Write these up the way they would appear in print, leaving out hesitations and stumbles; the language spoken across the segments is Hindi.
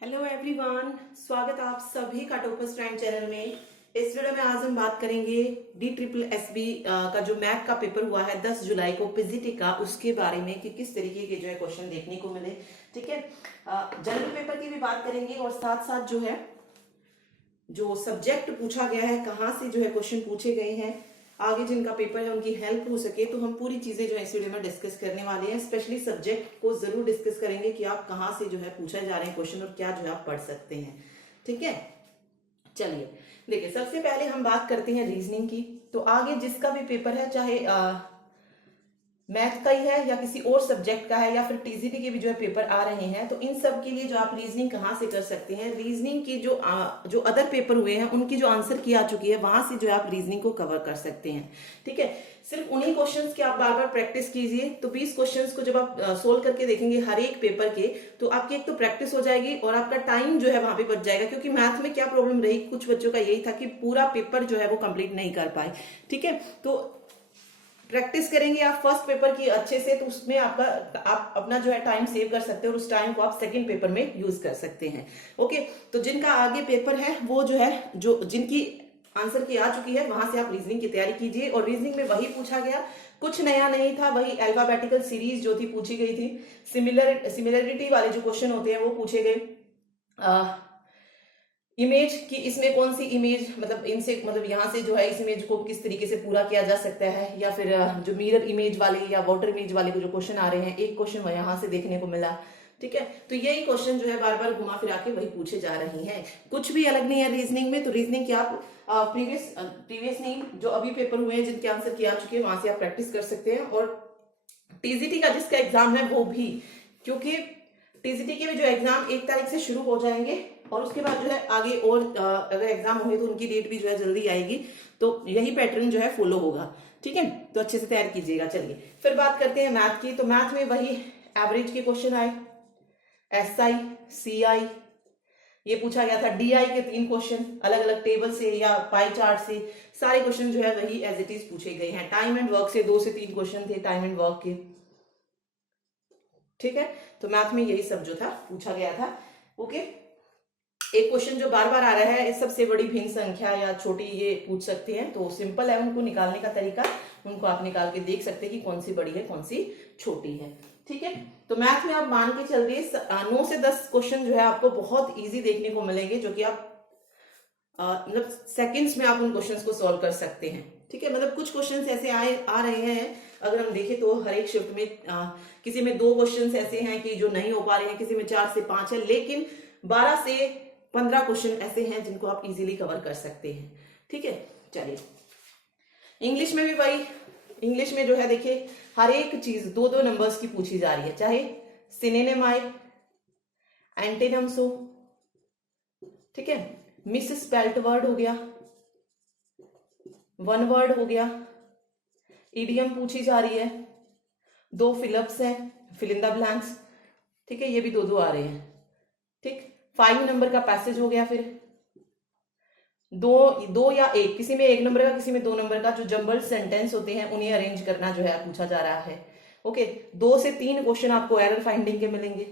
हेलो एवरीवन, स्वागत है आप सभी का टॉपर्स टाइम चैनल में। इस वीडियो में आज हम बात करेंगे DSSB का जो मैथ का पेपर हुआ है 10 जुलाई को पीजीटी का, उसके बारे में कि किस तरीके के जो है क्वेश्चन देखने को मिले। ठीक है, जनरल पेपर की भी बात करेंगे और साथ साथ जो है जो सब्जेक्ट पूछा गया है, कहाँ से जो है क्वेश्चन पूछे गए हैं, आगे जिनका पेपर है उनकी हेल्प हो सके, तो हम पूरी चीजें जो है इस वीडियो में डिस्कस करने वाले हैं। स्पेशली सब्जेक्ट को जरूर डिस्कस करेंगे कि आप कहाँ से जो है पूछा जा रहे हैं क्वेश्चन और क्या जो है आप पढ़ सकते हैं। ठीक है, चलिए देखिए, सबसे पहले हम बात करते हैं रीजनिंग की। तो आगे जिसका भी पेपर है, चाहे मैथ का ही है या किसी और सब्जेक्ट का है या फिर टीजीटी के भी जो है पेपर आ रहे हैं, तो इन सब के लिए जो आप रीजनिंग कहाँ से कर सकते हैं, रीजनिंग की जो अदर पेपर हुए हैं उनकी जो आंसर की आ चुकी है वहां से जो है आप रीजनिंग को कवर कर सकते हैं। ठीक है, सिर्फ उन्हीं क्वेश्चंस की आप बार बार प्रैक्टिस कीजिए। तो 20 क्वेश्चंस को जब आप सोल्व करके देखेंगे हर एक पेपर के, तो आपकी एक तो प्रैक्टिस हो जाएगी और आपका टाइम जो है वहां पे बच जाएगा। क्योंकि मैथ में क्या प्रॉब्लम रही, कुछ बच्चों का यही था कि पूरा पेपर जो है वो कंप्लीट नहीं कर पाए। ठीक है, तो प्रैक्टिस करेंगे आप फर्स्ट पेपर की अच्छे से, तो उसमें आप अपना जो है टाइम सेव कर सकते हैं और उस टाइम को आप सेकंड पेपर में यूज कर सकते हैं। ओके, तो जिनका आगे पेपर है वो जो है जिनकी आंसर की आ चुकी है वहां से आप रीजनिंग की तैयारी कीजिए। और रीजनिंग में वही पूछा गया, कुछ नया नहीं था, वही अल्फाबेटिकल सीरीज जो थी पूछी गई थी। सिमिलरिटी वाले जो क्वेश्चन होते हैं वो पूछे गए। इमेज की, इसमें कौन सी इमेज, मतलब इनसे मतलब यहाँ से जो है इस इमेज को किस तरीके से पूरा किया जा सकता है, या फिर जो मिरर इमेज वाले या वाटर इमेज वाले को जो क्वेश्चन आ रहे हैं, एक क्वेश्चन यहाँ से देखने को मिला। ठीक है, तो यही क्वेश्चन जो है बार बार घुमा फिरा के वही पूछे जा रहे हैं, कुछ भी अलग नहीं है रीजनिंग में। तो रीजनिंग की आप प्रीवियस नहीं, जो अभी पेपर हुए हैं जिनके आंसर किया चुके हैं वहां से आप प्रैक्टिस कर सकते हैं। और टीजीटी का जिसका एग्जाम है वो भी, क्योंकि टीजीटी के भी जो एग्जाम 1 तारीख से शुरू हो जाएंगे और उसके बाद जो है आगे और अगर एग्जाम होंगे तो उनकी डेट भी जो है जल्दी आएगी। तो यही पैटर्न जो है फॉलो होगा। ठीक है, तो अच्छे से तैयार कीजिएगा। चलिए फिर बात करते हैं मैथ की। तो मैथ में वही एवरेज के क्वेश्चन आए, SI CI, ये पूछा गया था। DI के 3 क्वेश्चन अलग अलग टेबल से या पाई चार्ट से, सारे क्वेश्चन जो है वही एज इट इज पूछे गए हैं। टाइम एंड वर्क से 2 से 3 क्वेश्चन थे, टाइम एंड वर्क के। ठीक है, तो मैथ में यही सब जो था पूछा गया था। ओके, एक क्वेश्चन जो बार बार आ रहा है, सबसे बड़ी भिन्न संख्या या छोटी, ये पूछ सकते हैं। तो सिंपल है उनको निकालने का तरीका, उनको आप निकाल के देख सकते हैं कि कौन सी बड़ी है कौन सी छोटी है। ठीक है, तो मैथ में आप मान के चल रही 9 से 10 क्वेश्चन जो है आपको बहुत इजी देखने को मिलेंगे, जो कि आप मतलब सेकंड्स में आप उन क्वेश्चंस को सॉल्व कर सकते हैं। ठीक है, मतलब कुछ क्वेश्चंस ऐसे आ रहे हैं, अगर हम देखें तो हर एक शिफ्ट में किसी में 2 क्वेश्चंस ऐसे हैं कि जो नहीं हो पा रहे हैं, किसी में 4 से 5 है, लेकिन 12 से 15 क्वेश्चन ऐसे हैं जिनको आप इजीली कवर कर सकते हैं। ठीक है, चलिए इंग्लिश में भी वही, इंग्लिश में जो है देखिए हर एक चीज 2-2 नंबर्स की पूछी जा रही है, चाहे सिनोनिम आए, एंटोनिम्स हो। ठीक है, मिस स्पेल्ट वर्ड हो गया, वन वर्ड हो गया, इडियम पूछी जा रही है, 2 फिलअप्स हैं, फिल इन द ब्लैंक्स। ठीक है, ये भी 2-2 आ रहे हैं। ठीक, 5 नंबर का पैसेज हो गया, फिर दो या एक, किसी में 1 नंबर का किसी में 2 नंबर का जो जंबल्ड सेंटेंस होते हैं उन्हें अरेंज करना जो है पूछा जा रहा है। ओके, 2 से 3 क्वेश्चन आपको एरर फाइंडिंग के मिलेंगे।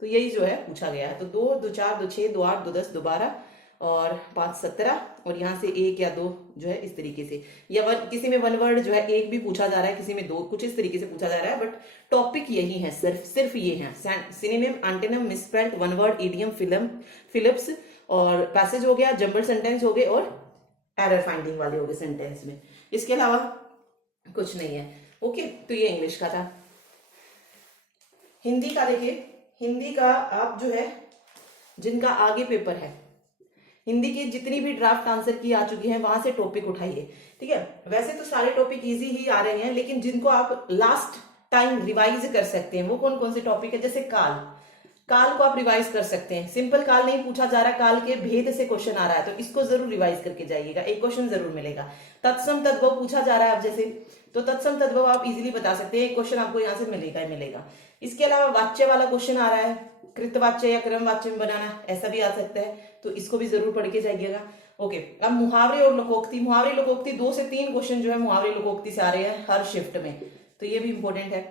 तो यही जो है पूछा गया है। तो 2, 2 4, 2 6, 2 8, 2 10, 2 12 और 5 17, और यहाँ से 1 या 2 जो है इस तरीके से, या किसी में 1 वर्ड जो है 1 भी पूछा जा रहा है, किसी में 2, कुछ इस तरीके से पूछा जा रहा है। बट टॉपिक यही है, सिर्फ ये है, synonym, antonym, misspelled, 1 word, idiom, fill ups, और पैसेज हो गया, जंबल सेंटेंस हो गए, और एरर फाइंडिंग वाले हो गए सेंटेंस में। इसके अलावा कुछ नहीं है। ओके, तो ये इंग्लिश का था। हिंदी का देखिए, हिंदी का आप जो है जिनका आगे पेपर है, हिंदी की जितनी भी ड्राफ्ट आंसर की आ चुकी है वहां से टॉपिक उठाइए। ठीक है, वैसे तो सारे टॉपिक इजी ही आ रहे हैं, लेकिन जिनको आप लास्ट टाइम रिवाइज कर सकते हैं वो कौन कौन से टॉपिक है, जैसे काल को आप रिवाइज कर सकते हैं। सिंपल काल नहीं पूछा जा रहा, काल के भेद से क्वेश्चन आ रहा है, तो इसको जरूर रिवाइज करके जाइएगा, एक क्वेश्चन जरूर मिलेगा। तत्सम तद्भव पूछा जा रहा है अब जैसे, तो तत्सम तद्भव आप इजीली बता सकते हैं, एक क्वेश्चन आपको यहाँ से मिलेगा ही मिलेगा। इसके अलावा वाच्य वाला क्वेश्चन आ रहा है, कृतवाच्य या क्रमवाच्य में बनाना, ऐसा भी आ सकता है, तो इसको भी जरूर पढ़ के जाइएगा। ओके, अब मुहावरे और लोकोक्ति, मुहावरे लोकोक्ति 2 से 3 क्वेश्चन जो है मुहावरे लोकोक्ति से आ रहे हैं हर शिफ्ट में, तो ये भी इंपॉर्टेंट है।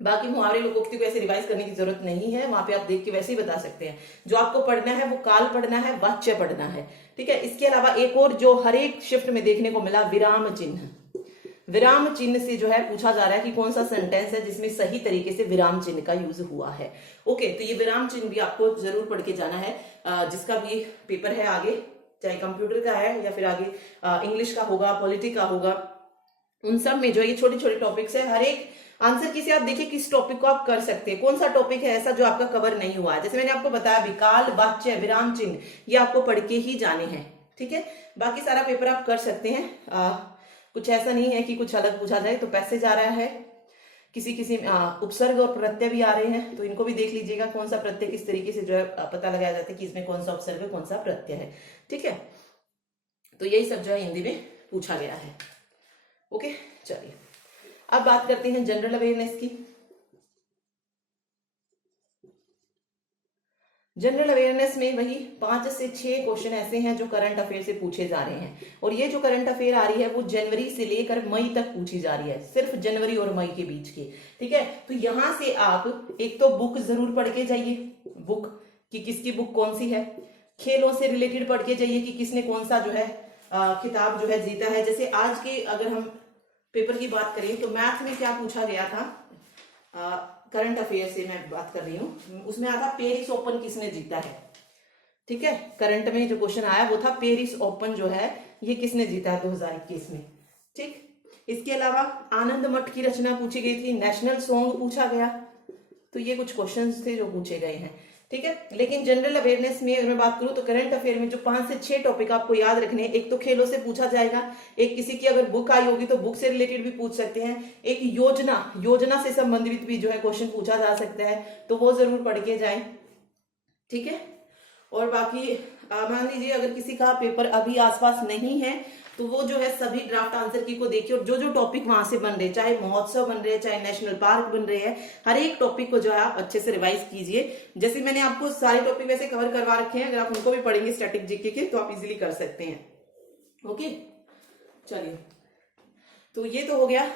बाकी मुहावरे लोकोक्ति को ऐसे रिवाइज करने की जरूरत नहीं है, वहां पे आप देख के वैसे ही बता सकते हैं। जो आपको पढ़ना है वो काल पढ़ना है, वाच्य पढ़ना है, ठीक है। इसके अलावा एक और जो हर एक शिफ्ट में देखने को मिला, विराम चिन्ह। विराम चिन्ह से जो है पूछा जा रहा है कि कौन सा सेंटेंस है जिसमें सही तरीके से विराम चिन्ह का यूज हुआ है। ओके, तो ये विराम चिन्ह भी आपको जरूर पढ़ के जाना है। जिसका भी पेपर है आगे, चाहे कंप्यूटर का है या फिर आगे इंग्लिश का होगा, पॉलिटी का होगा, उन सब में जो ये छोटे छोटे टॉपिक्स है, हर एक आंसर की से आप देखिए किस टॉपिक को आप कर सकते हैं, कौन सा टॉपिक है ऐसा जो आपका कवर नहीं हुआ है। जैसे मैंने आपको बताया विकाल, वाच्य, विराम चिन्ह, ये आपको पढ़ के ही जाने हैं, ठीक है। बाकी सारा पेपर आप कर सकते हैं। कुछ ऐसा नहीं है कि कुछ अलग पूछा जाए। तो पैसेज आ रहा है, किसी किसी उपसर्ग और प्रत्यय भी आ रहे हैं, तो इनको भी देख लीजिएगा कौन सा प्रत्यय किस तरीके से जो है पता लगाया जाता है कि इसमें कौन सा उपसर्ग है, कौन सा प्रत्यय है, ठीक है। तो यही सब जो है हिंदी में पूछा गया है। ओके, चलिए अब बात करते हैं जनरल अवेयरनेस की। जनरल अवेयरनेस में वही 5 से 6 क्वेश्चन ऐसे हैं जो करंट अफेयर से पूछे जा रहे हैं, और ये जो करंट अफेयर आ रही है वो जनवरी से लेकर मई तक पूछी जा रही है, सिर्फ जनवरी और मई के बीच की, ठीक है। तो यहां से आप एक तो बुक जरूर पढ़ के जाइए, बुक कि किसकी बुक कौन सी है। खेलों से रिलेटेड पढ़ के जाइए कि किसने कौन सा जो है खिताब जो है जीता है। जैसे आज के अगर हम पेपर की बात करें तो मैथ में क्या पूछा गया था, करंट अफेयर से मैं बात कर रही हूँ, उसमें आया था पेरिस ओपन किसने जीता है, ठीक है। करंट में जो क्वेश्चन आया वो था पेरिस ओपन जो है ये किसने जीता है 2021 में, ठीक। इसके अलावा आनंद मठ की रचना पूछी गई थी, नेशनल सॉन्ग पूछा गया। तो ये कुछ क्वेश्चंस थे जो पूछे गए हैं, ठीक है। लेकिन जनरल अवेयरनेस में अगर मैं बात करूं तो करंट अफेयर में जो 5 से 6 टॉपिक आपको याद रखने हैं, एक तो खेलों से पूछा जाएगा, एक किसी की अगर बुक आई होगी तो बुक से रिलेटेड भी पूछ सकते हैं, एक योजना से संबंधित भी जो है क्वेश्चन पूछा जा सकता है, तो वो जरूर पढ़ के जाएं, ठीक है। और बाकी मान लीजिए अगर किसी का पेपर अभी आसपास नहीं है तो वो जो है सभी ड्राफ्ट आंसर की को देखिए, और जो जो टॉपिक वहां से बन रहे, चाहे महोत्सव बन रहे हैं, चाहे नेशनल पार्क बन रहे हैं, हर एक टॉपिक को जो है आप अच्छे से रिवाइज कीजिए। जैसे मैंने आपको सारे टॉपिक वैसे कवर करवा रखे हैं, अगर आप उनको भी पढ़ेंगे स्टैटिक जीके के तो आप इजीली कर सकते हैं। ओके, चलिए, तो ये तो हो गया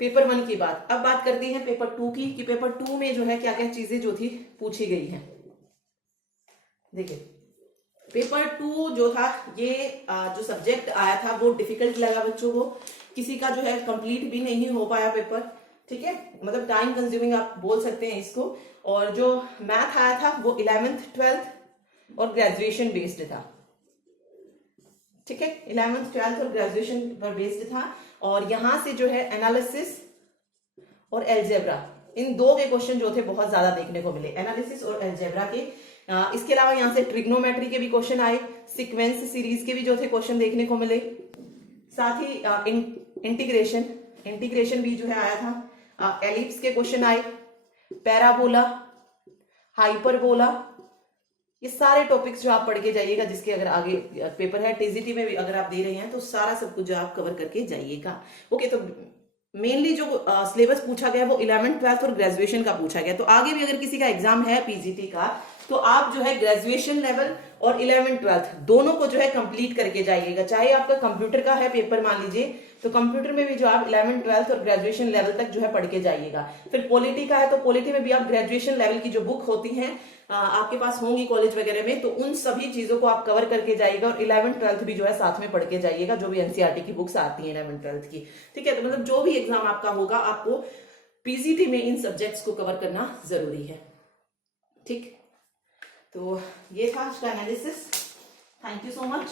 पेपर 1 की बात। अब बात करते हैं पेपर 2 की, कि पेपर 2 में जो है क्या क्या चीजें जो थी पूछी गई हैं। देखिए पेपर 2 जो था ये जो सब्जेक्ट आया था वो डिफिकल्ट लगा बच्चों को, किसी का जो है कंप्लीट भी नहीं हो पाया पेपर, ठीक है, मतलब टाइम कंज्यूमिंग आप बोल सकते हैं इसको। और जो मैथ आया था वो 11th 12th और ग्रेजुएशन बेस्ड था, ठीक है, 11th 12th और ग्रेजुएशन पर बेस्ड था। और यहां से जो है एनालिसिस और एल्जेब्रा, इन 2 के क्वेश्चन जो थे बहुत ज्यादा देखने को मिले, एनालिसिस और एल्जेब्रा के। इसके अलावा यहाँ से ट्रिग्नोमेट्री के भी क्वेश्चन आए, सीक्वेंस सीरीज के भी जो थे क्वेश्चन देखने को मिले, साथ ही इंटीग्रेशन भी जो है आया था, एलिप्स के क्वेश्चन आए, पैराबोला, हाइपरबोला, ये सारे टॉपिक्स जो आप पढ़ के जाइएगा, जिसके अगर आगे पेपर है टीजीटी में भी अगर आप दे रहे हैं तो सारा सब कुछ जो आप कवर करके जाइएगा। ओके, तो मेनली जो सिलेबस पूछा गया वो 11th 12th और ग्रेजुएशन का पूछा गया। तो आगे भी अगर किसी का एग्जाम है पीजीटी का तो आप जो है ग्रेजुएशन लेवल और 11th 12th दोनों को जो है कंप्लीट करके जाइएगा। चाहे आपका कंप्यूटर का है पेपर मान लीजिए तो कंप्यूटर में भी जो आप 11th 12th और ग्रेजुएशन लेवल तक जो है पढ़ के जाइएगा। फिर पॉलिटी का है तो पॉलिटी में भी आप ग्रेजुएशन लेवल की जो बुक होती हैं आपके पास होंगी कॉलेज वगैरह में, तो उन सभी चीजों को आप कवर करके जाइएगा। और 11th 12th भी जो है साथ में पढ़ के जाइएगा, जो भी एनसीईआरटी की बुक्स आती हैं 11th 12th की, ठीक है। तो मतलब जो भी एग्जाम आपका होगा आपको पीजीटी में इन सब्जेक्ट्स को कवर करना जरूरी है, ठीक। तो ये था आज का analysis. Thank you so much.